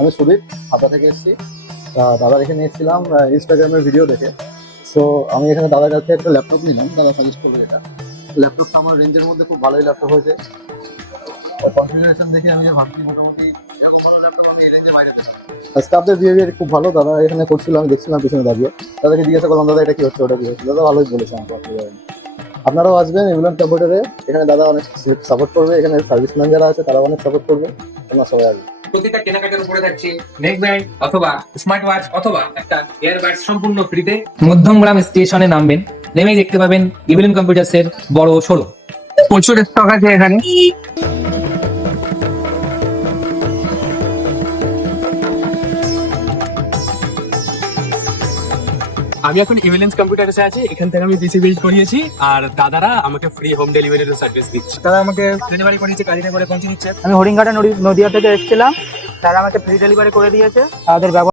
আমি সুদীপ হাতা থেকে এসেছি। দাদার এখানে এসেছিলাম ইনস্টাগ্রামের ভিডিও দেখে। সো আমি এখানে দাদার কাছে একটা ল্যাপটপ নিলাম, দাদা সাজেস্ট করলো এটা। ল্যাপটপটা আমার রেঞ্জের মধ্যে খুব ভালোই ল্যাপটপ হয়েছে। কনফিগারেশন দেখে আমি যে ভাবছি মোটামুটি এরকম ভালো ল্যাপটপ আমি রেঞ্জে বাইরে পেলাম। স্টাফদের বিহেভিয়ার খুব ভালো, দাদা এখানে করছিল, আমি দেখছিলাম পিছনে দাঁড়িয়ে। দাদাকে জিজ্ঞাসা করলাম দাদা এটা কি হচ্ছে, ওটা কি হচ্ছে, দাদা ভালোই বলেছে আমাকে, অসুবিধা হয়নি। আপনারাও আসবেন এভিলন কম্পিউটারে, এখানে দাদা অনেক সাপোর্ট করবে, এখানে সার্ভিসম্যান যারা আছে তারা অনেক সাপোর্ট করবে, তোমরা সবাই আসবে। প্রতিটা কেনাকাটার উপরে থাকছে নেক ব্যান্ড অথবা স্মার্ট ওয়াচ অথবা একটা এয়ারবাড সম্পূর্ণ ফ্রিতে। মধ্যমগ্রাম স্টেশনে নামবেন, নেমেই দেখতে পাবেন ইভিলিন কম্পিউটার্স এর বড় শোরুম। প্রচুর স্টক আছে এখানে। আমি এখন ইভিলেন্স কম্পিউটার্সে আছি, এখান থেকে আমি পিসি বিল্ড করিয়েছি আর দাদারা আমাকে ফ্রি হোম ডেলিভারির সার্ভিস দিচ্ছে। তারা আমাকে ডেলিভারি করেছে, গাড়িতে করে পৌঁছে দিচ্ছে। আমি হরিণঘাটা নদিয়া থেকে এসেছিলাম, তারা আমাকে ফ্রি ডেলিভারি করে দিয়েছে। তাদের ব্যবহার